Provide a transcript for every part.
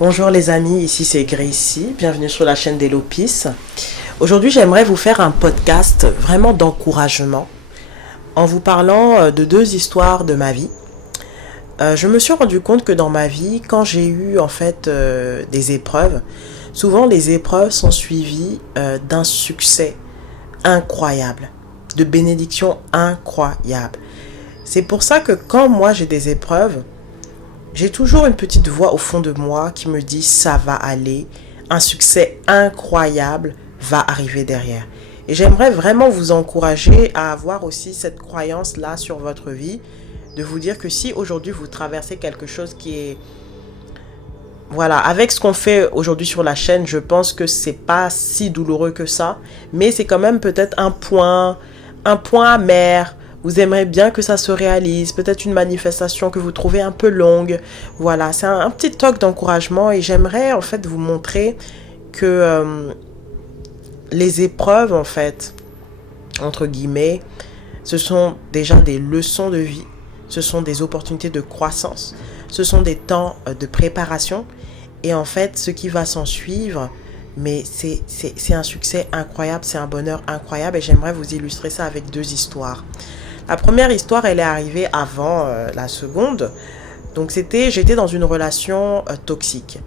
Bonjour les amis, ici c'est Gracie, bienvenue sur la chaîne des Lopis. Aujourd'hui j'aimerais vous faire un podcast vraiment d'encouragement en vous parlant de deux histoires de ma vie. Je me suis rendu compte que dans ma vie, quand j'ai eu des épreuves, souvent les épreuves sont suivies d'un succès incroyable, de bénédictions incroyables. C'est pour ça que quand moi j'ai des épreuves, j'ai toujours une petite voix au fond de moi qui me dit ça va aller, un succès incroyable va arriver derrière. Et j'aimerais vraiment vous encourager à avoir aussi cette croyance-là sur votre vie, de vous dire que si aujourd'hui vous traversez quelque chose qui est... Voilà, avec ce qu'on fait aujourd'hui sur la chaîne, je pense que c'est pas si douloureux que ça, mais c'est quand même peut-être un point amer. Vous aimeriez bien que ça se réalise, peut-être une manifestation que vous trouvez un peu longue. Voilà, c'est un petit talk d'encouragement et j'aimerais en fait vous montrer que les épreuves en fait, entre guillemets, ce sont déjà des leçons de vie, ce sont des opportunités de croissance, ce sont des temps de préparation et en fait ce qui va s'en suivre, mais c'est un succès incroyable, c'est un bonheur incroyable et j'aimerais vous illustrer ça avec deux histoires. La première histoire, elle est arrivée avant la seconde. Donc j'étais dans une relation toxique.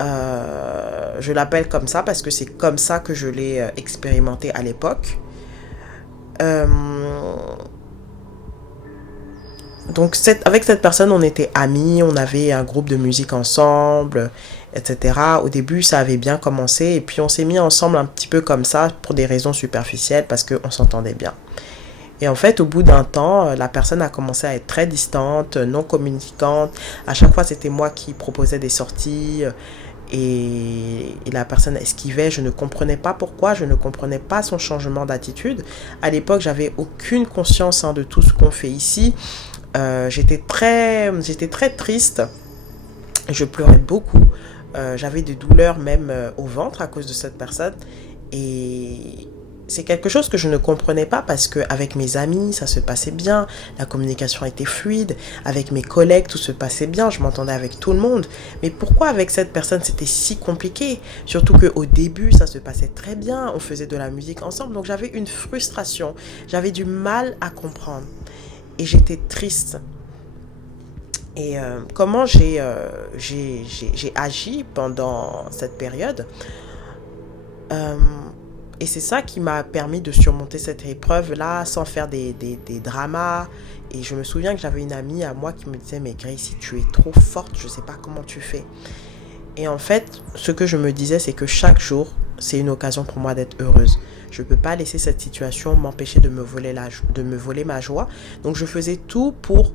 Je l'appelle comme ça parce que c'est comme ça que je l'ai expérimenté à l'époque. Euh, avec cette personne, on était amis, on avait un groupe de musique ensemble, etc. Au début, ça avait bien commencé et puis on s'est mis ensemble un petit peu comme ça pour des raisons superficielles parce qu'on s'entendait bien. Et en fait, au bout d'un temps, la personne a commencé à être très distante, non communicante. À chaque fois, c'était moi qui proposais des sorties et la personne esquivait. Je ne comprenais pas pourquoi, je ne comprenais pas son changement d'attitude. À l'époque, j'avais aucune conscience de tout ce qu'on fait ici. J'étais très triste. Je pleurais beaucoup. J'avais des douleurs même au ventre à cause de cette personne. Et c'est quelque chose que je ne comprenais pas parce qu'avec mes amis, ça se passait bien, la communication était fluide, avec mes collègues, tout se passait bien, je m'entendais avec tout le monde. Mais pourquoi avec cette personne, c'était si compliqué? Surtout qu'au début, ça se passait très bien, on faisait de la musique ensemble, donc j'avais une frustration, j'avais du mal à comprendre et j'étais triste. Et comment j'ai agi pendant cette période et c'est ça qui m'a permis de surmonter cette épreuve-là sans faire des dramas. Et je me souviens que j'avais une amie à moi qui me disait « Mais Gracie, tu es trop forte, je ne sais pas comment tu fais. » Et en fait, ce que je me disais, c'est que chaque jour, c'est une occasion pour moi d'être heureuse. Je ne peux pas laisser cette situation m'empêcher de me voler ma joie. Donc je faisais tout pour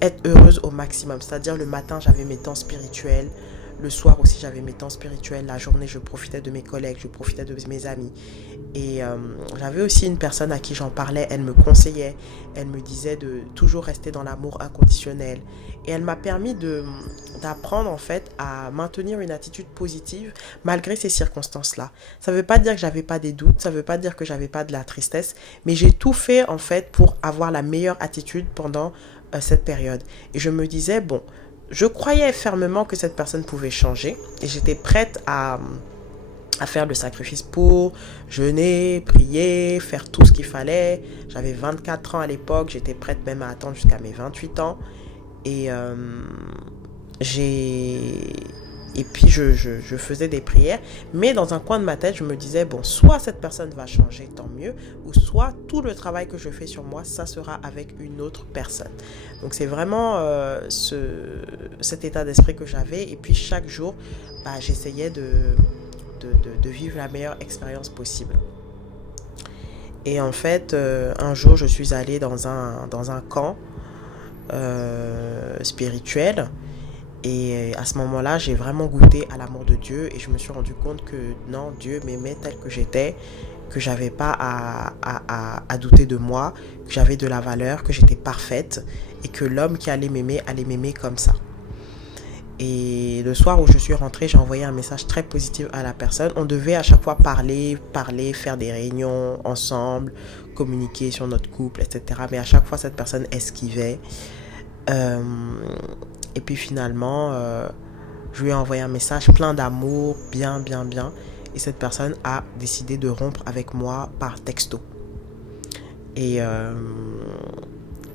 être heureuse au maximum. C'est-à-dire le matin, j'avais mes temps spirituels. Le soir aussi, j'avais mes temps spirituels. La journée, je profitais de mes collègues, je profitais de mes amis. Et j'avais aussi une personne à qui j'en parlais. Elle me conseillait. Elle me disait de toujours rester dans l'amour inconditionnel. Et elle m'a permis d'apprendre en fait à maintenir une attitude positive malgré ces circonstances-là. Ça ne veut pas dire que j'avais pas des doutes. Ça ne veut pas dire que j'avais pas de la tristesse. Mais j'ai tout fait en fait pour avoir la meilleure attitude pendant cette période. Et je me disais, bon, je croyais fermement que cette personne pouvait changer et j'étais prête à faire le sacrifice pour jeûner, prier, faire tout ce qu'il fallait. J'avais 24 ans à l'époque, j'étais prête même à attendre jusqu'à mes 28 ans. Et et puis je faisais des prières, mais dans un coin de ma tête, je me disais, bon, soit cette personne va changer, tant mieux, ou soit tout le travail que je fais sur moi, ça sera avec une autre personne. Donc c'est vraiment cet état d'esprit que j'avais, et puis chaque jour, j'essayais de vivre la meilleure expérience possible. Et en fait, un jour, je suis allée dans un camp spirituel. Et à ce moment-là, j'ai vraiment goûté à l'amour de Dieu et je me suis rendu compte que non, Dieu m'aimait tel que j'étais, que j'avais pas à douter de moi, que j'avais de la valeur, que j'étais parfaite et que l'homme qui allait m'aimer comme ça. Et le soir où je suis rentrée, j'ai envoyé un message très positif à la personne. On devait à chaque fois parler, faire des réunions ensemble, communiquer sur notre couple, etc. Mais à chaque fois, cette personne esquivait. Et puis finalement, Je lui ai envoyé un message plein d'amour, bien, bien, bien. Et cette personne a décidé de rompre avec moi par texto. Et, euh,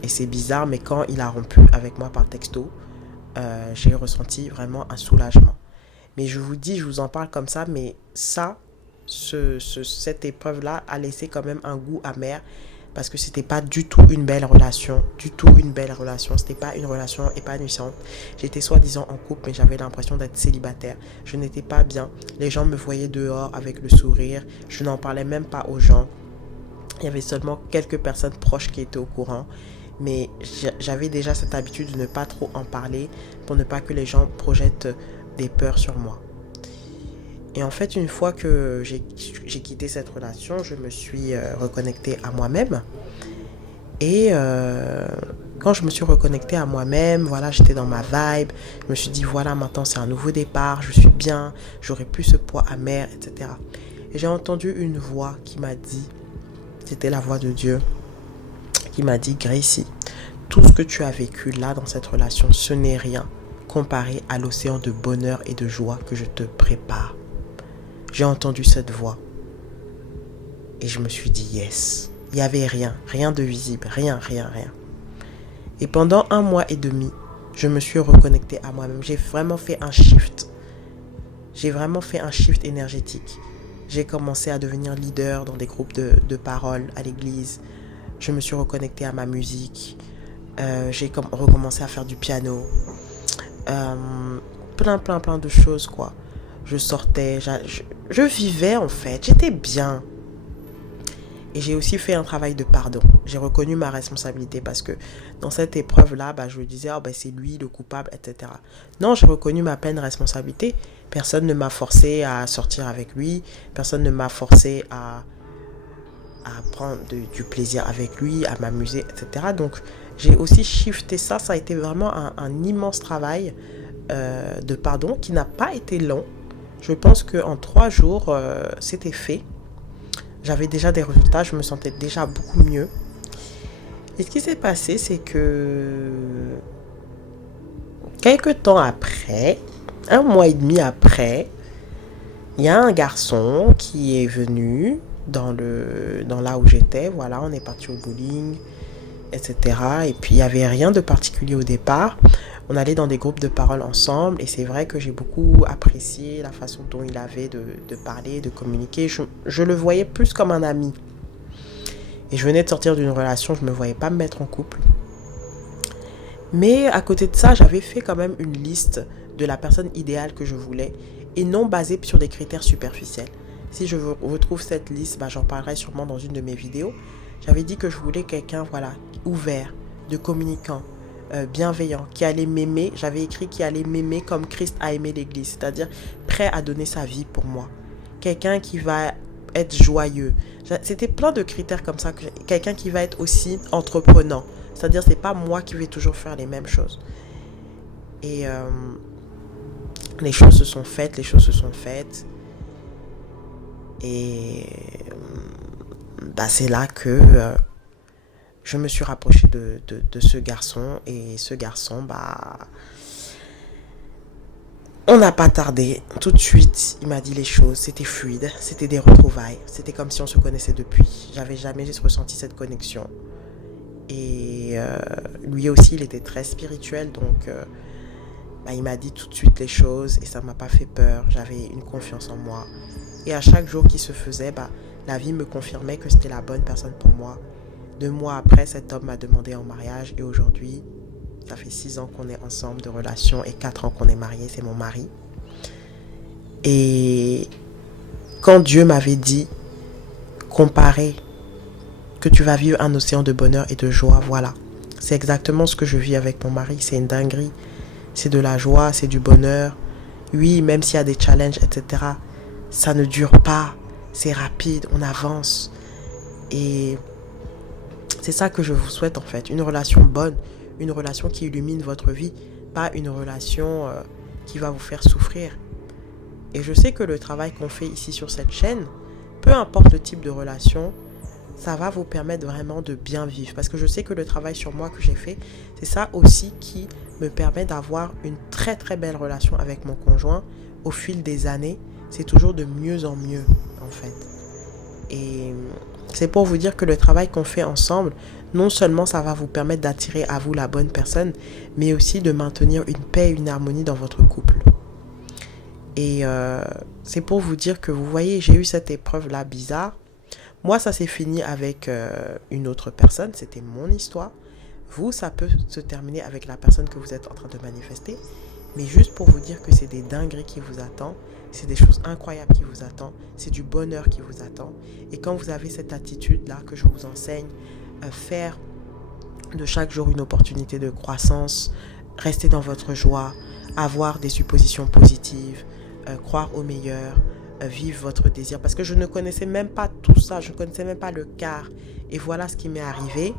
et c'est bizarre, mais quand il a rompu avec moi par texto, j'ai ressenti vraiment un soulagement. Mais je vous dis, je vous en parle comme ça, mais ça, cette épreuve-là a laissé quand même un goût amer parce que c'était pas du tout une belle relation, du tout une belle relation, c'était pas une relation épanouissante. J'étais soi-disant en couple, mais j'avais l'impression d'être célibataire. Je n'étais pas bien. Les gens me voyaient dehors avec le sourire. Je n'en parlais même pas aux gens. Il y avait seulement quelques personnes proches qui étaient au courant. Mais j'avais déjà cette habitude de ne pas trop en parler pour ne pas que les gens projettent des peurs sur moi. Et en fait, une fois que j'ai quitté cette relation, je me suis reconnectée à moi-même. Et quand je me suis reconnectée à moi-même, voilà, j'étais dans ma vibe. Je me suis dit, voilà, maintenant c'est un nouveau départ, je suis bien, j'aurai plus ce poids amer, etc. Et j'ai entendu une voix qui m'a dit, c'était la voix de Dieu, qui m'a dit, Gracie, tout ce que tu as vécu là dans cette relation, ce n'est rien comparé à l'océan de bonheur et de joie que je te prépare. J'ai entendu cette voix et je me suis dit yes. Il n'y avait rien, rien de visible, rien, rien, rien. Et pendant 1 mois et demi, je me suis reconnectée à moi-même. J'ai vraiment fait un shift. J'ai vraiment fait un shift énergétique. J'ai commencé à devenir leader dans des groupes de parole à l'église. Je me suis reconnectée à ma musique. J'ai recommencé à faire du piano. Plein de choses, quoi. Je sortais, je vivais en fait, j'étais bien. Et j'ai aussi fait un travail de pardon. J'ai reconnu ma responsabilité parce que dans cette épreuve-là, je me disais, c'est lui le coupable, etc. Non, j'ai reconnu ma pleine responsabilité. Personne ne m'a forcé à sortir avec lui. Personne ne m'a forcé à prendre du plaisir avec lui, à m'amuser, etc. Donc, j'ai aussi shifté ça. Ça a été vraiment un immense travail de pardon qui n'a pas été long. Je pense qu'en 3 jours, c'était fait. J'avais déjà des résultats, je me sentais déjà beaucoup mieux. Et ce qui s'est passé, c'est que quelques temps après, 1 mois et demi après, il y a un garçon qui est venu dans là où j'étais. Voilà, on est parti au bowling, etc. Et puis, il n'y avait rien de particulier au départ. On allait dans des groupes de parole ensemble et c'est vrai que j'ai beaucoup apprécié la façon dont il avait de parler, de communiquer. Je le voyais plus comme un ami. Et je venais de sortir d'une relation, je ne me voyais pas me mettre en couple. Mais à côté de ça, j'avais fait quand même une liste de la personne idéale que je voulais et non basée sur des critères superficiels. Si je retrouve cette liste, j'en parlerai sûrement dans une de mes vidéos. J'avais dit que je voulais quelqu'un, ouvert, de communicant, bienveillant, qui allait m'aimer. J'avais écrit qui allait m'aimer comme Christ a aimé l'église, c'est-à-dire prêt à donner sa vie pour moi. Quelqu'un qui va être joyeux. C'était plein de critères comme ça. Quelqu'un qui va être aussi entreprenant, c'est-à-dire c'est pas moi qui vais toujours faire les mêmes choses. Et les choses se sont faites, et c'est là que je me suis rapprochée de ce garçon. Et ce garçon, on n'a pas tardé. Tout de suite, il m'a dit les choses. C'était fluide, c'était des retrouvailles. C'était comme si on se connaissait depuis. J'avais jamais ressenti cette connexion. Et lui aussi, il était très spirituel. Donc, il m'a dit tout de suite les choses. Et ça ne m'a pas fait peur. J'avais une confiance en moi. Et à chaque jour qui se faisait, la vie me confirmait que c'était la bonne personne pour moi. 2 mois après, cet homme m'a demandé en mariage. Et aujourd'hui, ça fait 6 ans qu'on est ensemble de relation et 4 ans qu'on est mariés. C'est mon mari. Et quand Dieu m'avait dit, comparé, que tu vas vivre un océan de bonheur et de joie, voilà. C'est exactement ce que je vis avec mon mari. C'est une dinguerie. C'est de la joie, c'est du bonheur. Oui, même s'il y a des challenges, etc., ça ne dure pas. C'est rapide, on avance. Et c'est ça que je vous souhaite en fait. Une relation bonne, une relation qui illumine votre vie, pas une relation qui va vous faire souffrir. Et je sais que le travail qu'on fait ici sur cette chaîne, peu importe le type de relation, ça va vous permettre vraiment de bien vivre. Parce que je sais que le travail sur moi que j'ai fait, c'est ça aussi qui me permet d'avoir une très très belle relation avec mon conjoint au fil des années. C'est toujours de mieux en mieux, en fait. Et c'est pour vous dire que le travail qu'on fait ensemble, non seulement ça va vous permettre d'attirer à vous la bonne personne, mais aussi de maintenir une paix et une harmonie dans votre couple. Et c'est pour vous dire que vous voyez, j'ai eu cette épreuve-là bizarre. Moi, ça s'est fini avec une autre personne, c'était mon histoire. Vous, ça peut se terminer avec la personne que vous êtes en train de manifester. Mais juste pour vous dire que c'est des dingueries qui vous attendent, c'est des choses incroyables qui vous attendent, c'est du bonheur qui vous attend. Et quand vous avez cette attitude-là que je vous enseigne, faire de chaque jour une opportunité de croissance, rester dans votre joie, avoir des suppositions positives, croire au meilleur, vivre votre désir. Parce que je ne connaissais même pas tout ça, je ne connaissais même pas le quart. Et voilà ce qui m'est arrivé.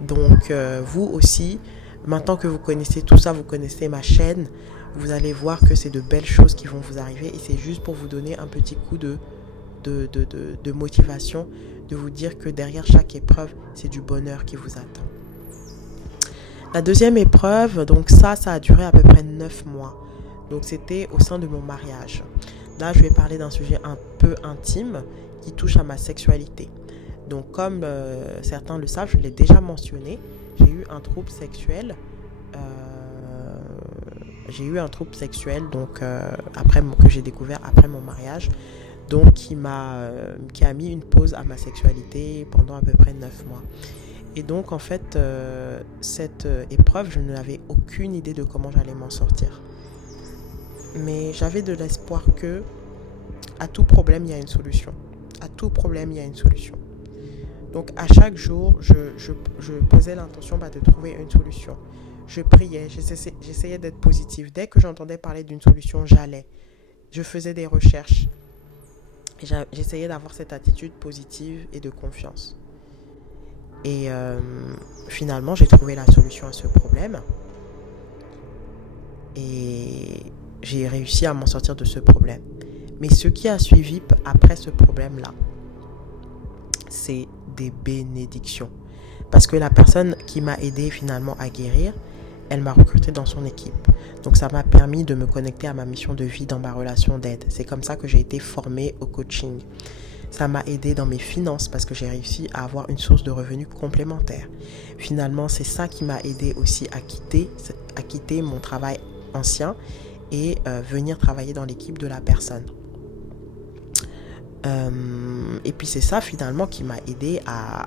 Donc vous aussi, maintenant que vous connaissez tout ça, vous connaissez ma chaîne, vous allez voir que c'est de belles choses qui vont vous arriver. Et c'est juste pour vous donner un petit coup de motivation, de vous dire que derrière chaque épreuve, c'est du bonheur qui vous attend. La deuxième épreuve, donc ça a duré à peu près 9 mois. Donc c'était au sein de mon mariage. Là, je vais parler d'un sujet un peu intime qui touche à ma sexualité. Donc comme certains le savent, je l'ai déjà mentionné, j'ai eu un trouble sexuel. Donc que j'ai découvert après mon mariage. Donc qui a mis une pause à ma sexualité pendant à peu près 9 mois. Et donc en fait, cette épreuve, je n'avais aucune idée de comment j'allais m'en sortir. Mais j'avais de l'espoir que à tout problème, il y a une solution. À tout problème, il y a une solution. Donc à chaque jour, je posais l'intention de trouver une solution. Je priais, j'essayais d'être positive. Dès que j'entendais parler d'une solution, j'allais. Je faisais des recherches. Et j'essayais d'avoir cette attitude positive et de confiance. Et finalement, j'ai trouvé la solution à ce problème. Et j'ai réussi à m'en sortir de ce problème. Mais ce qui a suivi après ce problème-là, c'est des bénédictions. Parce que la personne qui m'a aidé finalement à guérir, elle m'a recruté dans son équipe. Donc ça m'a permis de me connecter à ma mission de vie dans ma relation d'aide. C'est comme ça que j'ai été formée au coaching. Ça m'a aidé dans mes finances parce que j'ai réussi à avoir une source de revenus complémentaire. Finalement, c'est ça qui m'a aidé aussi à quitter mon travail ancien et venir travailler dans l'équipe de la personne. Et puis c'est ça finalement qui m'a aidé à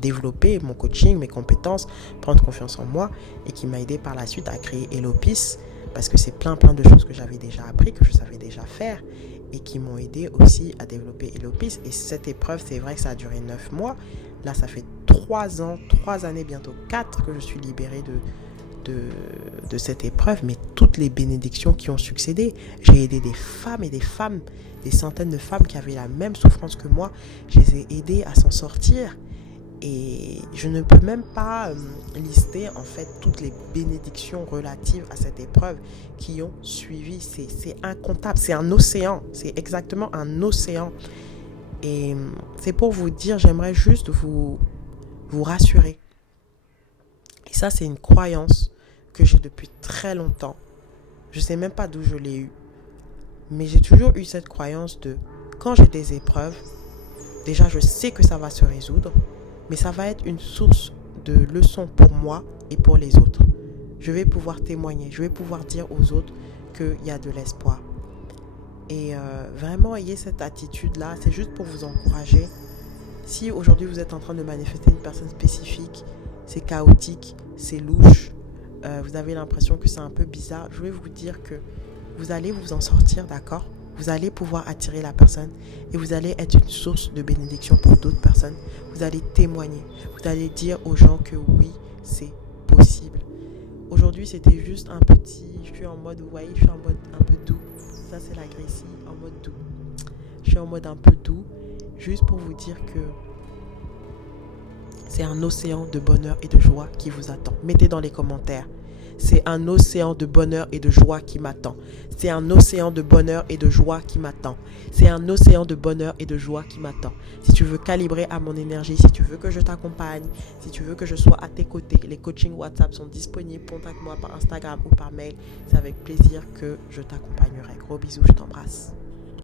développer mon coaching, mes compétences, prendre confiance en moi et qui m'a aidé par la suite à créer Elopis parce que c'est plein de choses que j'avais déjà appris, que je savais déjà faire et qui m'ont aidé aussi à développer Elopis. Et cette épreuve, c'est vrai que ça a duré 9 mois. Là, ça fait 3 ans, 3 années, bientôt 4 que je suis libérée de cette épreuve, mais toutes les bénédictions qui ont succédé. J'ai aidé des femmes, des centaines de femmes qui avaient la même souffrance que moi. Je les ai aidées à s'en sortir. Et je ne peux même pas lister en fait toutes les bénédictions relatives à cette épreuve qui ont suivi. C'est incontable, c'est un océan, c'est exactement un océan. Et c'est pour vous dire, j'aimerais juste vous rassurer. Et ça, c'est une croyance que j'ai depuis très longtemps. Je ne sais même pas d'où je l'ai eue. Mais j'ai toujours eu cette croyance de quand j'ai des épreuves, déjà je sais que ça va se résoudre, mais ça va être une source de leçons pour moi et pour les autres. Je vais pouvoir témoigner, je vais pouvoir dire aux autres qu'il y a de l'espoir. Et vraiment, ayez cette attitude-là, c'est juste pour vous encourager. Si aujourd'hui vous êtes en train de manifester une personne spécifique, c'est chaotique, c'est louche, vous avez l'impression que c'est un peu bizarre, je vais vous dire que vous allez vous en sortir, d'accord ? Vous allez pouvoir attirer la personne et vous allez être une source de bénédiction pour d'autres personnes. Vous allez témoigner, vous allez dire aux gens que oui, c'est possible. Aujourd'hui, c'était juste un petit, je suis en mode, vous voyez, je suis en mode un peu doux. Ça, c'est la Gracie, en mode doux. Je suis en mode un peu doux, juste pour vous dire que c'est un océan de bonheur et de joie qui vous attend. Mettez dans les commentaires. C'est un océan de bonheur et de joie qui m'attend. C'est un océan de bonheur et de joie qui m'attend. C'est un océan de bonheur et de joie qui m'attend. Si tu veux calibrer à mon énergie, si tu veux que je t'accompagne, si tu veux que je sois à tes côtés, les coachings WhatsApp sont disponibles. Contacte-moi par Instagram ou par mail. C'est avec plaisir que je t'accompagnerai. Gros bisous, je t'embrasse.